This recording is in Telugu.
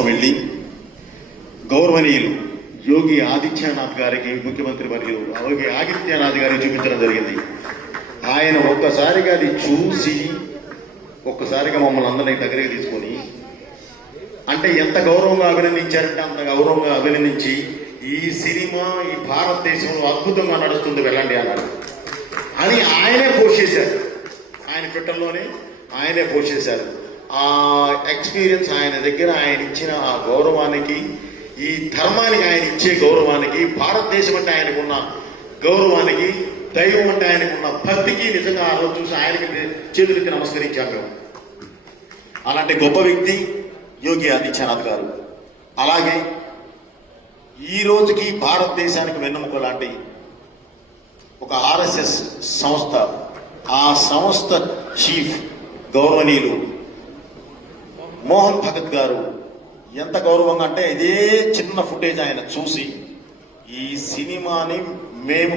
తీసుకొని వెళ్ళి గౌరవనీయులు యోగి ఆదిత్యనాథ్ గారికి, ముఖ్యమంత్రి వర్యులు యోగి ఆదిత్యనాథ్ గారికి చూపించడం జరిగింది. ఆయన ఒక్కసారిగా అది చూసి ఒక్కసారిగా మమ్మల్ని అందరినీ దగ్గరికి తీసుకొని, అంటే ఎంత గౌరవంగా అభినందించారంటే అంత గౌరవంగా అభినందించి, ఈ సినిమా ఈ భారతదేశంలో అద్భుతంగా నడుస్తుంది వెళ్ళండి అన్నాడు అని ఆయనే పోస్ట్ చేశారు. ఆయన ట్విట్టర్లోనే ఆయనే పోస్ట్ చేశారు. ఆ ఎక్స్పీరియన్స్ ఆయన దగ్గర ఆయన ఇచ్చిన ఆ గౌరవానికి, ఈ ధర్మానికి ఆయన ఇచ్చే గౌరవానికి, భారతదేశం అంటే ఆయనకున్న గౌరవానికి, దైవం అంటే ఆయనకున్న భక్తికి నిజంగా ఆ రోజు చూసి ఆయనకి చేతులకి నమస్కరించాము మేము. అలాంటి గొప్ప వ్యక్తి యోగి ఆదిత్యనాథ్ గారు. అలాగే ఈ రోజుకి భారతదేశానికి వెన్నెముక లాంటి ఒక ఆర్ఎస్ఎస్ సంస్థ, ఆ సంస్థ చీఫ్ గౌరవనీయులు మోహన్ భగత్ గారు ఎంత గౌరవంగా అంటే, ఇదే చిన్న ఫుటేజ్ ఆయన చూసి ఈ సినిమాని మేము